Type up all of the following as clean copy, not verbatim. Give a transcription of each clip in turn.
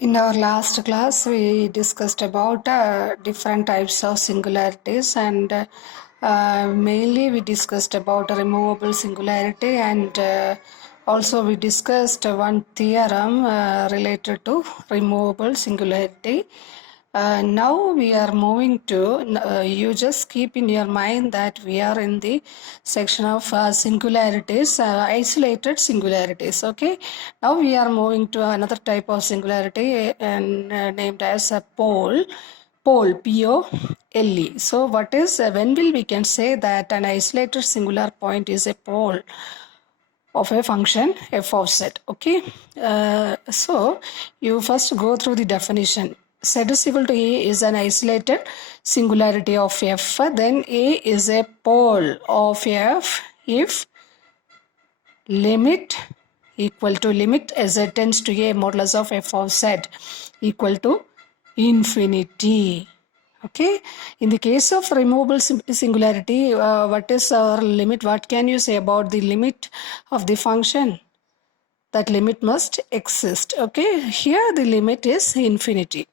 In our last class, we discussed about different types of singularities, and mainly we discussed about removable singularity, and also we discussed one theorem related to removable singularity. Now we are moving to, you just keep in your mind that we are in the section of singularities, isolated singularities. Okay, now we are moving to another type of singularity and named as a pole. Pole, P-O-L-E. So what is, when will we can say that an isolated singular point is a pole of a function f of z. Okay, so you first go through the definition. Z is equal to A is an isolated singularity of f. Then A is a pole of f if limit equal to limit z tends to A modulus of f of z equal to infinity. Okay, in the case of removable singularity, what is our limit? What can you say about the limit of the function? That limit must exist. Okay, here the limit is infinity.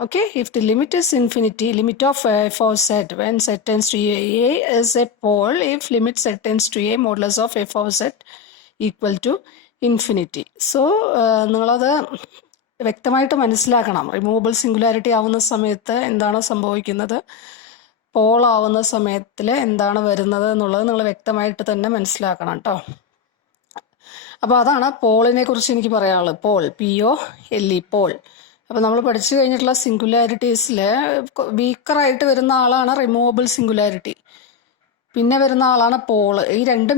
Okay, if the limit is infinity, limit of f of z when z tends to A is a pole if limit z tends to A modulus of f of z equal to infinity. So, നിങ്ങളത് വ്യക്തമായിട്ട് മനസ്സിലാക്കണം. Removable singularity ആവുന്ന സമയത്ത് എന്താണ് സംഭവിക്കുന്നത്, Paul ആവുന്ന സമയത്തിൽ എന്താണ് വരുന്നത് എന്നുള്ളത് നിങ്ങൾ വ്യക്തമായിട്ട് തന്നെ മനസ്സിലാക്കണം കേട്ടോ. അപ്പോൾ അതാണ് പോളിനെ കുറിച്ച് എനിക്ക് പറയാനുള്ളത്. Pole, P-O-L-E, pole. അപ്പോൾ നമ്മൾ പഠിച്ചു കഴിഞ്ഞിട്ടുള്ള സിംഗുലാരിറ്റീസിൽ വീക്കറായിട്ട് വരുന്ന ആളാണ് റിമൂവബിൾ സിംഗുലാരിറ്റി, പിന്നെ വരുന്ന ആളാണ് പോള്. ഈ രണ്ട്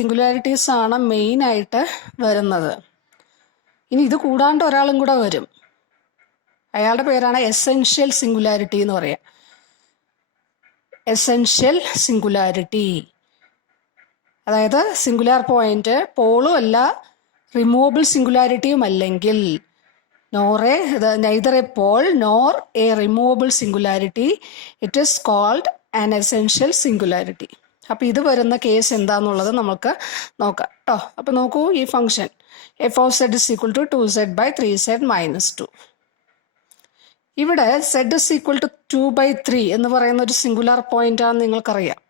സിംഗുലാരിറ്റീസ് ആണ് മെയിനായിട്ട് വരുന്നത്. ഇനി ഇത് കൂടാണ്ട് ഒരാളും കൂടെ വരും, അയാളുടെ പേരാണ് എസെൻഷ്യൽ സിംഗുലാരിറ്റി എന്ന് പറയാം. എസെൻഷ്യൽ സിംഗുലാരിറ്റി, അതായത് സിംഗുലാർ പോയിന്റ് പോളും അല്ല റിമൂവബിൾ സിംഗുലാരിറ്റിയും അല്ലെങ്കിൽ neither a pole nor a removable singularity, it is called an essential singularity. അപ്പോൾ ഇത് വരുന്ന കേസ് എന്താണെന്നുള്ളത് നമുക്ക് നോക്കാം കേട്ടോ. അപ്പോൾ നോക്കൂ, ഈ function f of z is equal to 2z by 3z minus 2. ഇവിടെ സെഡ് ഇസ് ഈക്വൽ ടു 2/3 എന്ന് പറയുന്ന ഒരു സിംഗുലാർ പോയിന്റ് ആണെന്ന് നിങ്ങൾക്കറിയാം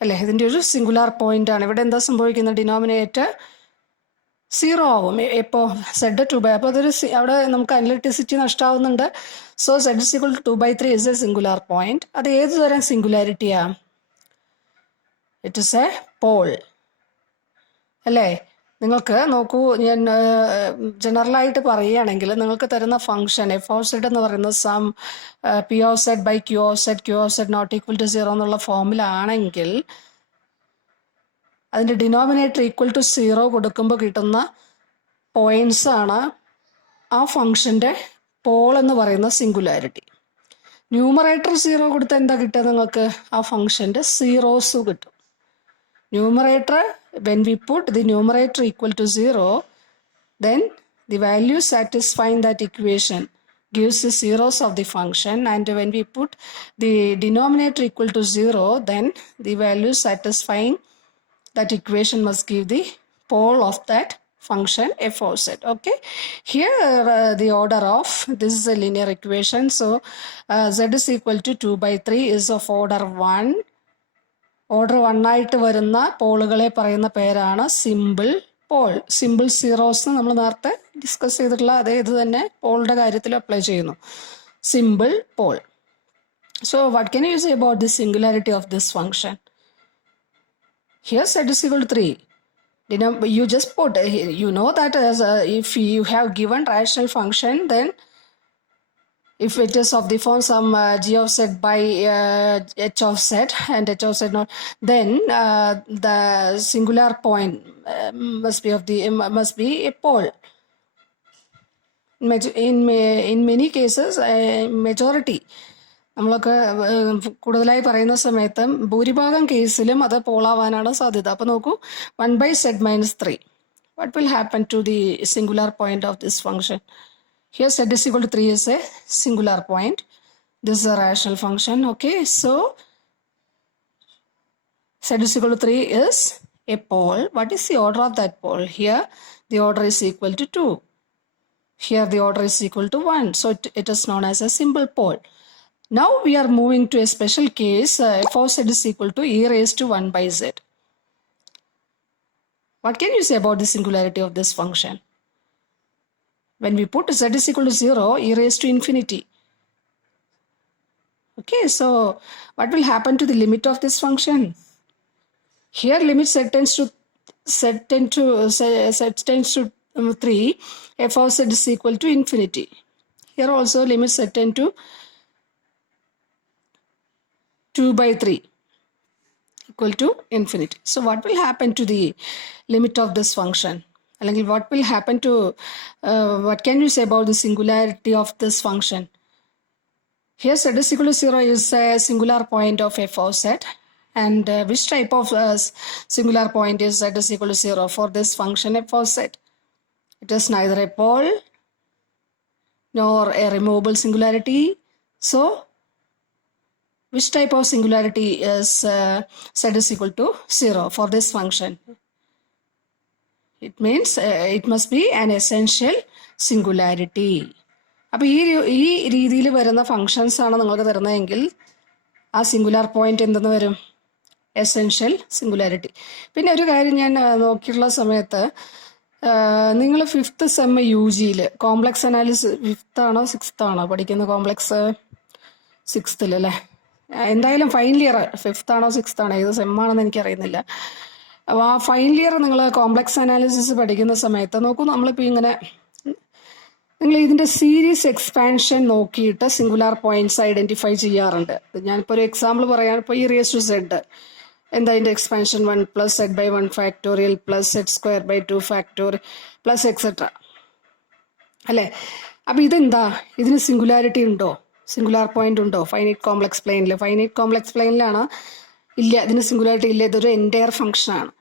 അല്ലേ? ഇതിൻ്റെ ഒരു സിംഗുലാർ പോയിന്റ് ആണ്. ഇവിടെ എന്താ സംഭവിക്കുന്നത്, ഡിനോമിനേറ്റർ 0 ആവും ഇപ്പോൾ സെഡ് 2/, അപ്പോൾ അതൊരു അവിടെ നമുക്ക് അനലിറ്റിസിറ്റി നഷ്ടമാവുന്നുണ്ട്. So z is equal to 2/3 is a singular point. അത് ഏത് തരം സിംഗുലാരിറ്റിയാ? ഇറ്റ് ഇസ് എ പോൾ അല്ലേ? നിങ്ങൾക്ക് നോക്കൂ, ഞാൻ ജനറലായിട്ട് പറയുകയാണെങ്കിൽ നിങ്ങൾക്ക് തരുന്ന ഫംഗ്ഷൻ എഫ് ഓഫ് സെഡ് എന്ന് പറയുന്നത് some p of z by q of z, q of z not equal to 0 എന്നുള്ള ഫോമിലാണെങ്കിൽ അതിൻ്റെ ഡിനോമിനേറ്റർ ഈക്വൽ ടു 0 കൊടുക്കുമ്പോൾ കിട്ടുന്ന പോയിന്റ്സ് ആണ് ആ ഫംഗ്ഷൻ്റെ പോൾ എന്ന് പറയുന്ന സിംഗുലാരിറ്റി. ന്യൂമറേറ്റർ 0 കൊടുത്താൽ എന്താ കിട്ടുക നിങ്ങൾക്ക്? ആ ഫംഗ്ഷൻ്റെ സീറോസ് കിട്ടും. Numerator, when we put the numerator equal to 0, then the value satisfying that equation gives the zeros of the function, and when we put the denominator equal to 0, then the value satisfying that equation must give the pole of that function f of z. Okay, here the order of this is a linear equation, so z is equal to 2/3 is of order 1. Order 1 ആയിട്ട് വരുന്ന പോളുകളെ പറയുന്ന പേരാണ് simple Paul. Simple zeros നമ്മൾ നേരത്തെ discuss ചെയ്തിട്ടുള്ള അതേ ഇത് തന്നെ പോളിന്റെ കാര്യത്തിൽ അപ്ലൈ ചെയ്യുന്നു, simple Paul. So what can you say about the singularity of this function? Here z is equal to 3. You just put, you know that as if you have given rational function, then if it is of the form some g of z by h of z and h of z not, then the singular point must be a pole. In many cases, majority നമ്മളൊക്കെ കൂടുതലായി പറയുന്ന സമയത്ത് ഭൂരിഭാഗം കേസിലും അത് പോളാവാനാണ് സാധ്യത. അപ്പോൾ നോക്കൂ, 1/z minus 3. What will happen to the singular point of this function? Here z is equal to 3 is a singular point. This is a rational function. Okay, so z is equal to 3 is a pole. What is the order of that pole? Here the order is equal to 2. Here the order is equal to 1. So it is known as a simple pole. Now we are moving to a special case. F of z is equal to e raised to 1 by z. What can you say about the singularity of this function? When we put z is equal to 0, e raised to infinity. Okay, so what will happen to the limit of this function? Here limit z tends to 3, f of z is equal to infinity. Here also limit z tend to 2 by 3 equal to infinity. So what will happen to the limit of this function? What will happen to, what can you say about the singularity of this function? Here z is equal to 0 is a singular point of f of z. And which type of singular point is z is equal to 0 for this function f of z? It is neither a pole nor a removable singularity. So which type of singularity is z is equal to 0 for this function? It means it must be an essential singularity. അപ്പോൾ ഈ രീതിയിൽ വരുന്ന functions ആണ് നിങ്ങൾക്ക് തരുന്നതെങ്കിൽ ആ singular point എന്തെന്ന് വരും? Essential singularity. പിന്നെ ഒരു കാര്യം ഞാൻ നോക്കിയിട്ടുള്ള സമയത്ത് നിങ്ങൾ 5th sem UGയിൽ complex analysis 5th ആണോ 6th ആണോ പഠിക്കുന്ന കോംപ്ലക്സ്? 6th അല്ലേ? എന്തായാലും ഫൈനൽ ഇയർ 5th ആണോ 6th ആണോ ഏത് സെമ്മാണെന്ന് എനിക്കറിയുന്നില്ല. അപ്പോൾ ആ ഫൈനൽ ഇയർ നിങ്ങൾ കോംപ്ലക്സ് അനാലിസിസ് പഠിക്കുന്ന സമയത്ത് നോക്കൂ, നമ്മളിപ്പോൾ ഇങ്ങനെ നിങ്ങൾ ഇതിൻ്റെ സീരീസ് എക്സ്പാൻഷൻ നോക്കിയിട്ട് സിംഗുലാർ പോയിന്റ്സ് ഐഡൻറ്റിഫൈ ചെയ്യാറുണ്ട്. ഞാനിപ്പോൾ ഒരു എക്സാമ്പിൾ പറയാൻ, ഇപ്പോൾ ഈ റേസ് ടു സെഡ് എന്താ അതിൻ്റെ expansion? 1 + z/1 factorial + z²/2 factorial plus etcetera അല്ലേ? അപ്പോൾ ഇതെന്താ? ഇതിന് സിംഗുലാരിറ്റി ഉണ്ടോ? സിംഗുലാർ പോയിന്റ് ഉണ്ടോ ഫൈനൈറ്റ് കോംപ്ലക്സ് പ്ലെയിനിൽ? ഫൈനൈറ്റ് കോംപ്ലക്സ് പ്ലെയിനിലാണ് ഇല്ല, ഇതിന് സിംഗുലാരിറ്റി ഇല്ല. ഇതൊരു എൻറ്റയർ ഫംഗ്ഷനാണ്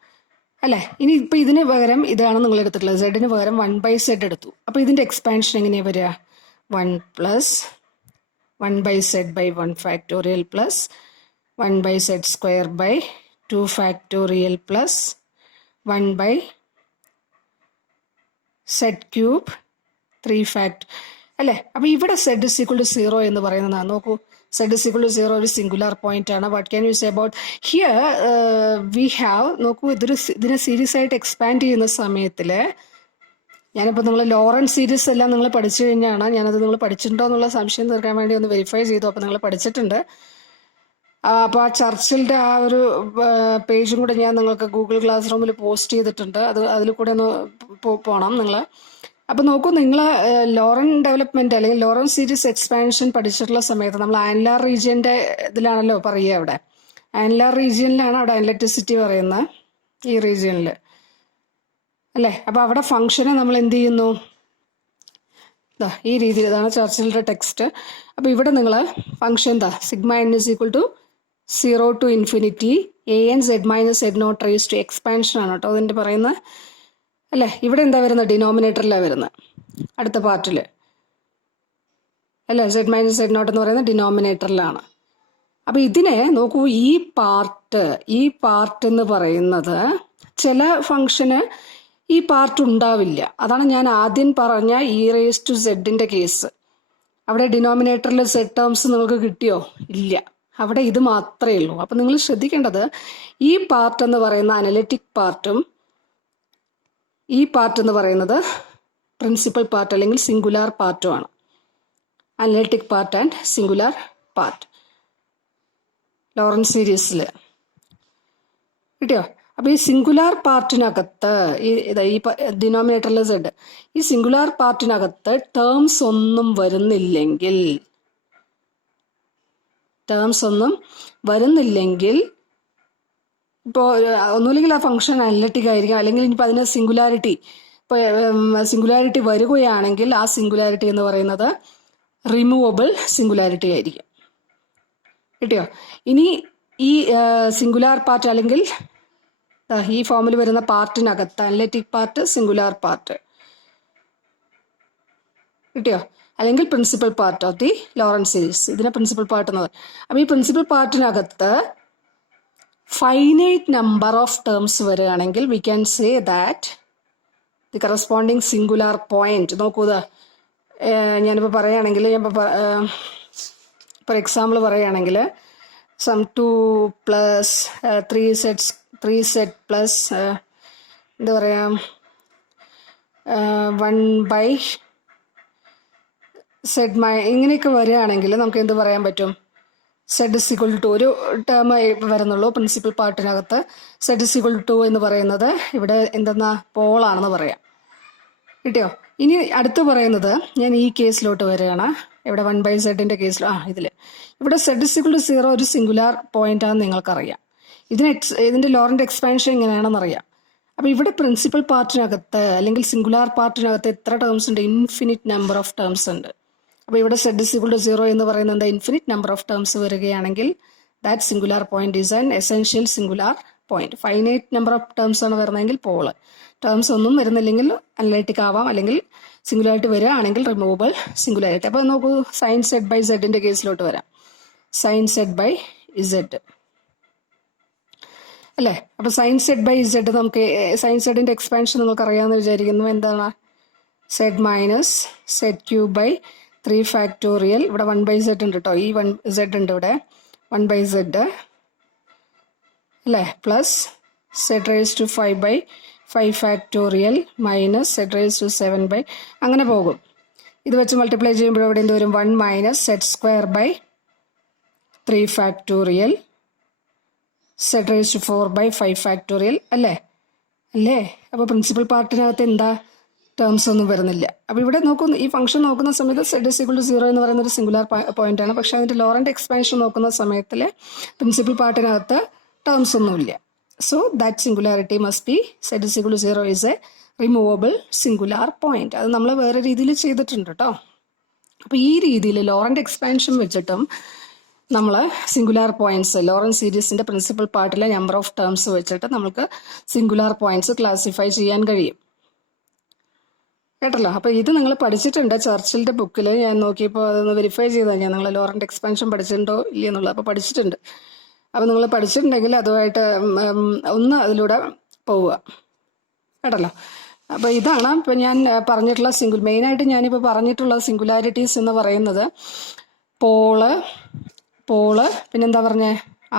അല്ലേ? ഇനി ഇപ്പോൾ ഇതിന് പകരം ഇതാണ് നിങ്ങൾ എടുത്തിട്ടുള്ളത്, സെഡിന് പകരം 1/z എടുത്തു. അപ്പോൾ ഇതിൻ്റെ എക്സ്പാൻഷൻ എങ്ങനെയാണ് വരിക? 1 + 1/z/1 factorial plus 1/z²/2 factorial plus 1/z³ 3 അല്ലേ? അപ്പോൾ ഇവിടെ z is equal to 0 എന്ന് പറയുന്നതാണ്. നോക്കൂ, z is equal to 0 ഒരു സിംഗുലാർ പോയിന്റ് ആണ്. What can you say about here? We have, നോക്കൂ, ഇതിനെ സീരീസ് ആയിട്ട് എക്സ്പാൻഡ് ചെയ്യുന്ന സമയത്തിൽ ഞാനിപ്പോൾ നിങ്ങൾ ലോറൻസ് സീരീസ് എല്ലാം നിങ്ങൾ പഠിച്ചു കഴിഞ്ഞാണ്, ഞാനത് നിങ്ങൾ പഠിച്ചിട്ടുണ്ടോ എന്നുള്ള സംശയം തീർക്കാൻ വേണ്ടി ഒന്ന് വെരിഫൈ ചെയ്തു. അപ്പോൾ നിങ്ങൾ പഠിച്ചിട്ടുണ്ട്. അപ്പോൾ ആ ചർച്ചിലിൻ്റെ ആ ഒരു പേജും കൂടെ ഞാൻ നിങ്ങൾക്ക് ഗൂഗിൾ ക്ലാസ് റൂമിൽ പോസ്റ്റ് ചെയ്തിട്ടുണ്ട്. അതിൽ കൂടെ ഒന്ന് പോകണം നിങ്ങൾ. അപ്പോൾ നോക്കൂ, നിങ്ങൾ ലോറൻ ഡെവലപ്മെന്റ് അല്ലെങ്കിൽ ലോറൻ സീരീസ് എക്സ്പാൻഷൻ പഠിച്ചിട്ടുള്ള സമയത്ത് നമ്മൾ ആൻലാർ റീജിയന്റെ ഇതിലാണല്ലോ പറയുക. അവിടെ ആൻലാർ റീജിയനിലാണ് അവിടെ അനലറ്റിസിറ്റി പറയുന്നത്, ഈ റീജിയനിൽ അല്ലേ? അപ്പോൾ അവിടെ ഫംഗ്ഷനെ നമ്മൾ എന്ത് ചെയ്യുന്നു? ഈ രീതിയിൽ, ഇതാണ് ചർച്ചിലിൻ്റെ ടെക്സ്റ്റ്. അപ്പോൾ ഇവിടെ നിങ്ങൾ function σn is equal to 0 to infinity an z - z0 raised to expansion ആണ് കേട്ടോ അതിൻ്റെ പറയുന്നത് അല്ലേ? ഇവിടെ എന്താ വരുന്നത്? ഡിനോമിനേറ്ററിലാണ് വരുന്നത് അടുത്ത പാർട്ടിൽ അല്ലേ? z - z0 എന്ന് പറയുന്നത് ഡിനോമിനേറ്ററിലാണ്. അപ്പോൾ ഇതിനെ നോക്കൂ, ഈ പാർട്ട് എന്ന് പറയുന്നത് ചില ഫംഗ്ഷന് ഈ പാർട്ട് ഉണ്ടാവില്ല. അതാണ് ഞാൻ ആദ്യം പറഞ്ഞ e⁻z കേസ്. അവിടെ ഡിനോമിനേറ്ററിൽ z ടേംസ് നിങ്ങൾക്ക് കിട്ടിയോ? ഇല്ല, അവിടെ ഇത് മാത്രമേ ഉള്ളൂ. അപ്പം നിങ്ങൾ ശ്രദ്ധിക്കേണ്ടത് ഈ പാർട്ട് എന്ന് പറയുന്ന അനലിറ്റിക് പാർട്ടും ഈ പാർട്ട് എന്ന് പറയുന്നത് പ്രിൻസിപ്പൽ പാർട്ട് അല്ലെങ്കിൽ സിംഗുലാർ പാർട്ടുമാണ്. Analytic part and singular part Laurent സീരീസിൽ കിട്ടിയോ? അപ്പോൾ ഈ സിംഗുലാർ പാർട്ടിനകത്ത് ഈ ഡിനോമിനേറ്ററിലെ z, ഈ സിംഗുലാർ പാർട്ടിനകത്ത് ടേംസ് ഒന്നും വരുന്നില്ലെങ്കിൽ ഇപ്പോൾ ഒന്നുമില്ലെങ്കിൽ ആ ഫംഗ്ഷൻ അനലിറ്റിക് ആയിരിക്കും, അല്ലെങ്കിൽ ഇനിയിപ്പോൾ അതിന് സിംഗുലാരിറ്റി വരികയാണെങ്കിൽ ആ സിംഗുലാരിറ്റി എന്ന് പറയുന്നത് റിമൂവബിൾ സിംഗുലാരിറ്റി ആയിരിക്കും. കിട്ടിയോ? ഇനി ഈ സിംഗുലാർ പാർട്ട് അല്ലെങ്കിൽ ഈ ഫോമിൽ വരുന്ന പാർട്ടിനകത്ത് അനലിറ്റിക് പാർട്ട്, സിംഗുലാർ പാർട്ട് കിട്ടിയോ? അല്ലെങ്കിൽ principal part of the Laurent series, ഇതിനെ പ്രിൻസിപ്പൽ പാർട്ട് എന്ന് പറയും. അപ്പോൾ ഈ പ്രിൻസിപ്പൽ പാർട്ടിനകത്ത് ഫൈനൈറ്റ് നമ്പർ ഓഫ് ടേംസ് വരികയാണെങ്കിൽ we can say that the corresponding singular point, നോക്കൂ, ഞാനിപ്പോൾ പറയുകയാണെങ്കിൽ ഫോർ എക്സാമ്പിൾ പറയുകയാണെങ്കിൽ സം 2 പ്ലസ് 3 സെറ്റ് പ്ലസ് എന്താ പറയുക 1/z ഇങ്ങനെയൊക്കെ വരികയാണെങ്കിൽ നമുക്ക് എന്ത് പറയാൻ പറ്റും? z=2 ഒരു ടേം വരുന്നുള്ളൂ പ്രിൻസിപ്പൽ പാർട്ടിനകത്ത്. z=2 എന്ന് പറയുന്നത് ഇവിടെ എന്തെന്നാ പോളാണെന്ന് പറയാം. കിട്ടിയോ? ഇനി അടുത്ത് പറയുന്നത് ഞാൻ ഈ കേസിലോട്ട് വരികയാണ്. ഇവിടെ 1/z കേസിൽ ഇവിടെ z=0 ഒരു സിംഗുലാർ പോയിന്റ് ആണെന്ന് നിങ്ങൾക്കറിയാം. ഇതിന്റെ ലോറന്റ് എക്സ്പാൻഷൻ എങ്ങനെയാണെന്ന് അറിയാം. അപ്പോൾ ഇവിടെ പ്രിൻസിപ്പൽ പാർട്ടിനകത്ത് അല്ലെങ്കിൽ സിംഗുലാർ പാർട്ടിനകത്ത് എത്ര ടേംസ് ഉണ്ട്? ഇൻഫിനിറ്റ് നമ്പർ ഓഫ് ടേംസ് ഉണ്ട്. അപ്പോൾ ഇവിടെ z=0 എന്ന് പറയുന്നത് ഇൻഫിനിറ്റ് നമ്പർ ഓഫ് ടേംസ് വരികയാണെങ്കിൽ that singular point is an essential singular point. Finite number of terms ആണ് വരുന്നതെങ്കിൽ പോള്, ടേംസ് ഒന്നും വരുന്നില്ലെങ്കിൽ അനലൈറ്റിക് ആവാം, അല്ലെങ്കിൽ സിംഗുലാരിറ്റി വരികയാണെങ്കിൽ റിമൂവബിൾ സിംഗുലാരിറ്റി. അപ്പോൾ നോക്കൂ, സൈൻ z/z കേസിലോട്ട് വരാം. സൈൻ z/z അല്ലേ? അപ്പോൾ സൈൻ z/z നമുക്ക് സൈൻ z എക്സ്പാൻഷൻ നിങ്ങൾക്ക് അറിയാമെന്ന് വിചാരിക്കുന്നു. എന്താണ്? z-z³ 3 ഇവിടെ 1/z ഉണ്ട് കേട്ടോ. ഈ 1z ഉണ്ട് ഇവിടെ, 1/z അല്ലേ, പ്ലസ് z⁵5 മൈനസ് z⁻7 അങ്ങനെ പോകും. ഇത് വെച്ച് മൾട്ടിപ്ലൈ ചെയ്യുമ്പോൾ ഇവിടെ എന്ത് വരും? 1 മൈനസ് z² z⁴/5 അല്ലേ? അപ്പോൾ പ്രിൻസിപ്പൽ പാർട്ടിനകത്ത് എന്താ ടേംസ് ഒന്നും വരുന്നില്ല. അപ്പോൾ ഇവിടെ ഈ ഫംഗ്ഷൻ നോക്കുന്ന സമയത്ത് z=0 എന്ന് പറയുന്ന ഒരു സിംഗുലാർ പോയിന്റ് ആണ്. പക്ഷെ അതിന്റെ ലോറന്റ് എക്സ്പാൻഷൻ നോക്കുന്ന സമയത്തിൽ പ്രിൻസിപ്പൽ പാർട്ടിനകത്ത് ടേംസ് ഒന്നുമില്ല. So that singularity must be z=0 is A removable singular point. അത് നമ്മൾ വേറെ രീതിയിൽ ചെയ്തിട്ടുണ്ട് കേട്ടോ. അപ്പോൾ ഈ രീതിയിൽ ലോറന്റ് എക്സ്പാൻഷൻ വെച്ചിട്ടും നമ്മൾ സിംഗുലാർ പോയിന്റ്സ് ലോറന്റ് സീരീസിന്റെ പ്രിൻസിപ്പൽ പാർട്ടിലെ നമ്പർ ഓഫ് ടേംസ് വെച്ചിട്ട് നമുക്ക് സിംഗുലാർ പോയിന്റ്സ് ക്ലാസിഫൈ ചെയ്യാൻ കഴിയും. കേട്ടല്ലോ? അപ്പോൾ ഇത് നിങ്ങൾ പഠിച്ചിട്ടുണ്ട്. ചർച്ചിലിന്റെ ബുക്കിൽ ഞാൻ നോക്കിയപ്പോൾ അതൊന്ന് വെരിഫൈ ചെയ്താൽ നിങ്ങൾ ലോറന്റ് എക്സ്പാൻഷൻ പഠിച്ചിട്ടുണ്ടോ ഇല്ലയെന്നുള്ളത്. അപ്പോൾ പഠിച്ചിട്ടുണ്ട്. അപ്പോൾ നിങ്ങൾ പഠിച്ചിട്ടുണ്ടെങ്കിൽ അതുമായിട്ട് ഒന്ന് അതിലൂടെ പോവുക. കേട്ടല്ലോ? അപ്പോൾ ഇതാണ് ഇപ്പോൾ ഞാൻ പറഞ്ഞിട്ടുള്ള മെയിനായിട്ട് ഞാനിപ്പോൾ പറഞ്ഞിട്ടുള്ള സിംഗുലാരിറ്റീസ് എന്ന് പറയുന്നത് പോള്, പിന്നെന്താ പറഞ്ഞേ?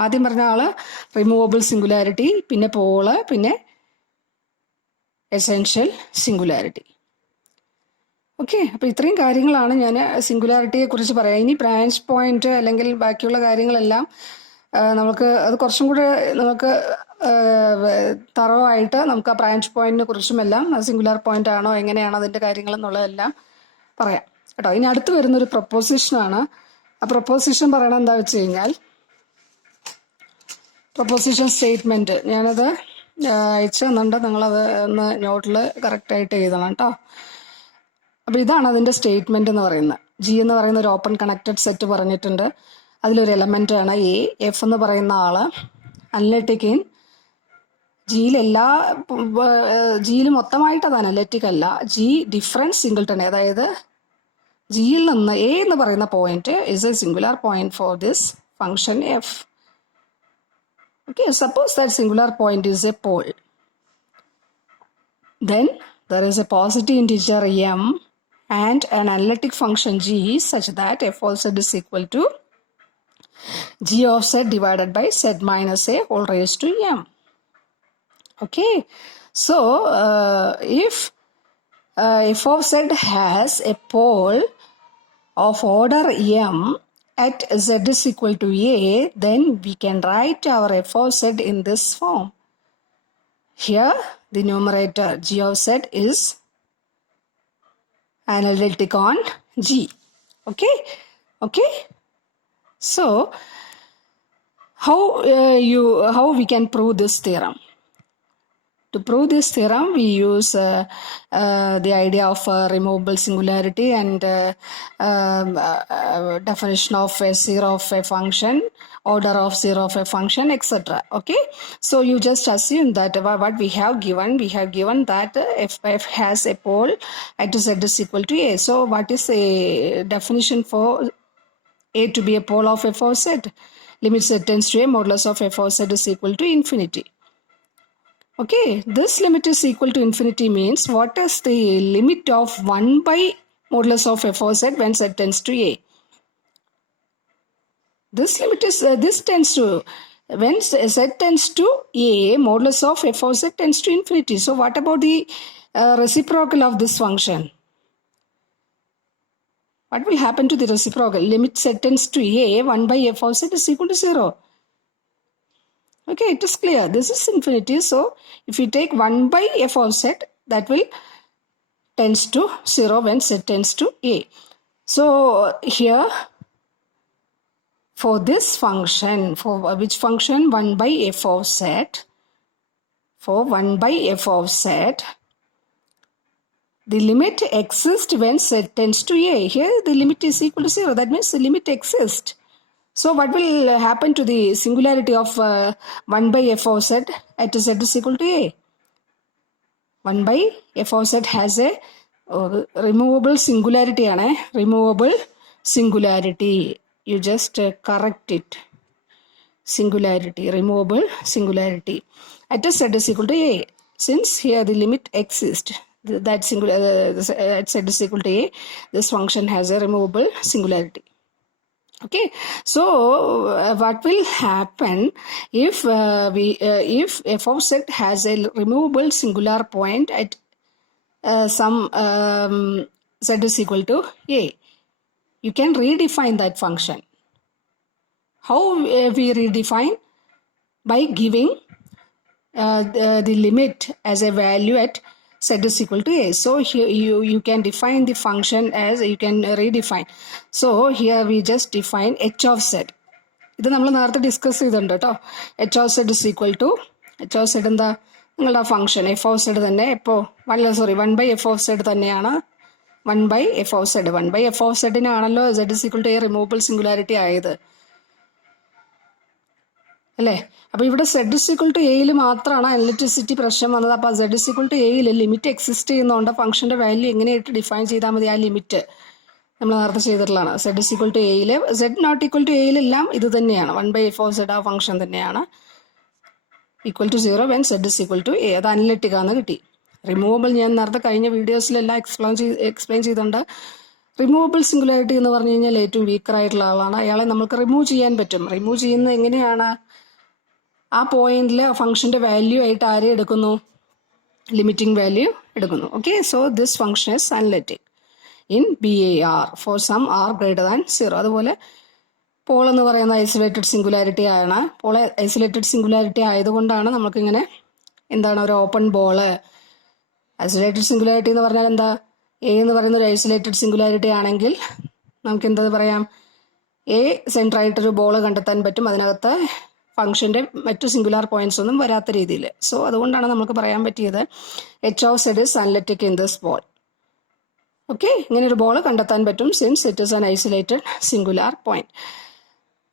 ആദ്യം പറഞ്ഞ ആള് റിമൂവബിൾ സിംഗുലാരിറ്റി, പിന്നെ പോള്, പിന്നെ എസെൻഷ്യൽ സിംഗുലാരിറ്റി. ഓക്കെ, അപ്പോൾ ഇത്രയും കാര്യങ്ങളാണ് ഞാൻ സിംഗുലാരിറ്റിയെ കുറിച്ച് പറയാം. ഇനി ബ്രാഞ്ച് പോയിന്റ് അല്ലെങ്കിൽ ബാക്കിയുള്ള കാര്യങ്ങളെല്ലാം നമുക്ക് അത് കുറച്ചും കൂടെ നമുക്ക് തറവായിട്ട് നമുക്ക് ആ ബ്രാഞ്ച് പോയിന്റിനെ കുറിച്ചും എല്ലാം സിംഗുലാർ പോയിന്റ് ആണോ എങ്ങനെയാണോ അതിൻ്റെ കാര്യങ്ങൾ എന്നുള്ളതെല്ലാം പറയാം കേട്ടോ. ഇനി അടുത്ത് വരുന്നൊരു പ്രൊപ്പോസിഷനാണ്. ആ പ്രൊപ്പോസിഷൻ പറയണത് എന്താ വെച്ച് കഴിഞ്ഞാൽ പ്രൊപ്പോസിഷൻ സ്റ്റേറ്റ്മെന്റ് ഞാനത് അയച്ചു തന്നിട്ടുണ്ട്. നിങ്ങളത് ഒന്ന് നോട്ടിൽ കറക്റ്റായിട്ട് എഴുതണം കേട്ടോ. അപ്പോൾ ഇതാണ് അതിൻ്റെ സ്റ്റേറ്റ്മെന്റ് എന്ന് പറയുന്നത്. ജി എന്ന് പറയുന്ന ഒരു ഓപ്പൺ കണക്റ്റഡ് സെറ്റ് പറഞ്ഞിട്ടുണ്ട്. അതിലൊരു എലമെന്റ് ആണ് എ. എഫ് എന്ന് പറയുന്ന ആള് അനലറ്റിക് ഇൻ ജിയിൽ മൊത്തമായിട്ട് അത് അനലറ്റിക് അല്ല. ജി ഡിഫറൻറ്റ് സിംഗിൾട്ടൺ, അതായത് ജിയിൽ നിന്ന് എ എന്ന് പറയുന്ന point is a singular point for this function f. Okay, suppose that singular point is a pole. Then there is a positive integer m and an analytic function g such that f of z is equal to g of z divided by z minus a whole raised to m. Okay, so if f of z has a pole of order m at z is equal to a, then we can write our f of z in this form. Here the numerator g of z is analytic on g. Okay. So how we can prove this theorem? To prove this theorem, we use the idea of removable singularity and definition of a zero of a function, order of zero of a function, etc. Okay, so you just assume that what we have given that if f has a pole at z is equal to a. So what is a definition for a to be a pole of f of z? Limit z tends to a, modulus of f of z is equal to infinity. Okay, this limit is equal to infinity means what is the limit of 1 by modulus of f of z when z tends to a. This limit is this tends to when z tends to a, modulus of f of z tends to infinity. So what about the reciprocal of this function? What will happen to the reciprocal? Limit z tends to a, 1 by f of z is equal to 0. Okay, it is clear. This is infinity. So if you take 1 by f of z, that will tends to 0 when z tends to a. So here for this function, for which function? 1 by f of z. For 1 by f of z, the limit exists when z tends to a. Here the limit is equal to 0. That means the limit exists. So what will happen to the singularity of 1 by f of z at z is equal to a? 1 by f of z has a removable singularity. Removable singularity. You just correct it. Singularity. Removable singularity. At z is equal to a. Since here the limit exists, that at z is equal to a, this function has a removable singularity. Okay, so what will happen if if f of z has a removable singular point at some z is equal to a? You can redefine that function. How we redefine? By giving the limit as a value at z is equal to a. So here you can define the function as, you can redefine. So here we just define h of z. ഇത് നമ്മൾ നേരത്തെ discuss ചെയ്തിട്ടുണ്ട് കേട്ടോ. h of z is equal to, h of z എന്താ? നിങ്ങളുടെ function f of z തന്നെ. ഇപ്പോൾ 1 by f of z തന്നെയാണ് 1 by f of z. 1 by f of z നാണല്ലോ z is equal to a removable singularity ആയത് അല്ലേ? അപ്പോൾ ഇവിടെ z is equal to എയിൽ മാത്രമാണ് അനലിറ്റിസിറ്റി പ്രശ്നം വന്നത്. അപ്പോൾ z is equal to എയിൽ ലിമിറ്റ് എക്സിസ്റ്റ് ചെയ്യുന്നതുകൊണ്ട് ഫംഗ്ഷൻ്റെ വാല്യൂ എങ്ങനെയായിട്ട് ഡിഫൈൻ ചെയ്താൽ മതി? ആ ലിമിറ്റ് നമ്മൾ നേരത്തെ ചെയ്തിട്ടുള്ളതാണ്. z is equal to എയിൽ, z not equal to എയിലെല്ലാം ഇത് തന്നെയാണ്. 1 by f of z ആ ഫംഗ്ഷൻ തന്നെയാണ്. Equal to 0 when z is equal to a. അത് അനലിറ്റിക്കാന്ന് കിട്ടി. റിമൂവബിൾ ഞാൻ നേരത്തെ കഴിഞ്ഞ വീഡിയോസിലെല്ലാം എക്സ്പ്ലെയിൻ ചെയ്തിട്ടുണ്ട്. റിമൂവബിൾ സിംഗുലാരിറ്റി എന്ന് പറഞ്ഞു കഴിഞ്ഞാൽ ഏറ്റവും വീക്കറായിട്ടുള്ള ആളാണ്. അയാളെ നമുക്ക് റിമൂവ് ചെയ്യാൻ പറ്റും. റിമൂവ് ചെയ്യുന്നത് എങ്ങനെയാണ്? ആ പോയിന്റിൽ ഫംഗ്ഷന്റെ വാല്യൂ ആയിട്ട് ആരെ എടുക്കുന്നു? ലിമിറ്റിംഗ് വാല്യൂ എടുക്കുന്നു. Okay, so this function is analytic in BAR for some r greater than 0. അതുപോലെ പോൾ എന്ന് പറയുന്ന ഐസൊലേറ്റഡ് സിംഗുലാരിറ്റി ആണ്. പോൾ ഐസൊലേറ്റഡ് സിംഗുലാരിറ്റി ആയതുകൊണ്ടാണ് നമുക്കിങ്ങനെ എന്താണ് ഒരു ഓപ്പൺ ബോള്. ഐസൊലേറ്റഡ് സിംഗുലാരിറ്റി എന്ന് പറഞ്ഞാൽ എന്താ? എ എന്ന് പറയുന്ന ഒരു ഐസൊലേറ്റഡ് സിംഗുലാരിറ്റി ആണെങ്കിൽ നമുക്ക് എന്താ പറയാം? എ സെൻറ്ററായിട്ടൊരു ബോൾ കണ്ടെത്താൻ പറ്റും. അതിനകത്ത് ഫംഗ്ഷൻ്റെ മറ്റു സിംഗുലാർ പോയിന്റ്സ് ഒന്നും വരാത്ത രീതിയിൽ. സോ അതുകൊണ്ടാണ് നമുക്ക് പറയാൻ പറ്റിയത് h of z is analytic in this ball. Okay, ഇങ്ങനെ ഒരു ബോൾ കണ്ടെത്താൻ പറ്റും since it is an isolated singular point.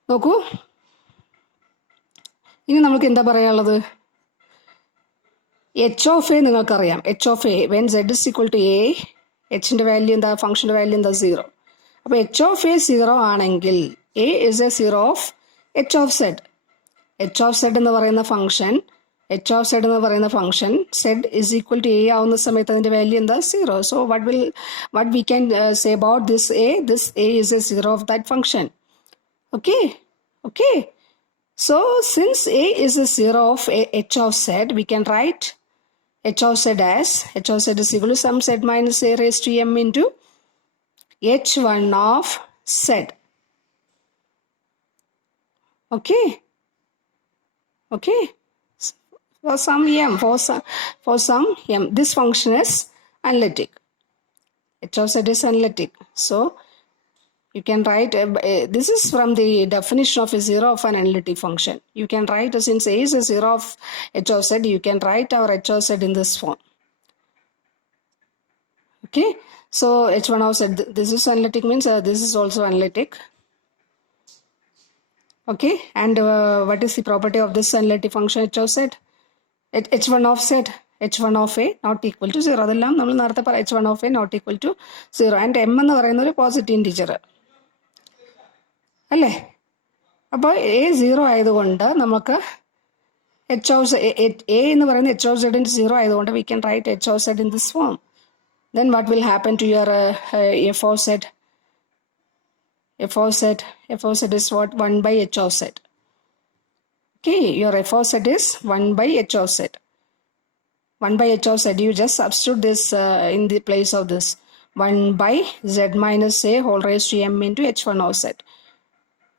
നോക്കൂ, ഇനി നമുക്ക് എന്താ പറയാനുള്ളത്? h of a നിങ്ങൾക്കറിയാം. h of a when z is equal to a, hന്റെ വാല്യൂ എന്താ? ഫംഗ്ഷന്റെ വാല്യൂ എന്താ? 0. അപ്പോൾ h of a 0 ആണെങ്കിൽ a is a 0 of h of z. h of z എന്ന് പറയുന്ന function z is equal to a ആവുന്ന സമയത്ത് അതിന്റെ വാല്യൂ എന്താ? 0. So what we can say about this a is a 0 of that function. Okay. So since a is a 0 of h of z, we can write h of z as h of z is equal to some z minus a raised to m into h1 of z. Okay. For some m, this function is analytic. h of z is analytic. So you can write this is from the definition of a 0 of an analytic function. You can write, since a is a 0 of h of z, you can write our h of z in this form. Okay, so h1 of z, this is analytic means this is also analytic. Okay, and what is the property of this analytic function h of z? h1 of z, h1 of a not equal to 0. അതെല്ലാം നമ്മൾ നേരത്തെ h1 of a not equal to 0. And m എന്ന് പറയുന്ന ഒരു positive integer അല്ലേ? അപ്പോൾ a 0 ആയതുകൊണ്ട് നമുക്ക് h of a എന്ന് പറയുന്ന h of z 0 ആയതുകൊണ്ട് we can write h of z in this form. Then what will happen to your f of z? F of z is what? 1 by h of z. Okay, your f of z is 1 by h of z. 1 by h of z, you just substitute this in the place of this. 1 by z minus a whole raised to m into h1 of z.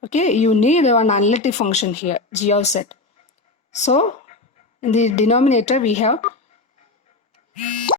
Okay, you need one analytic function here, g of z. So, in the denominator we have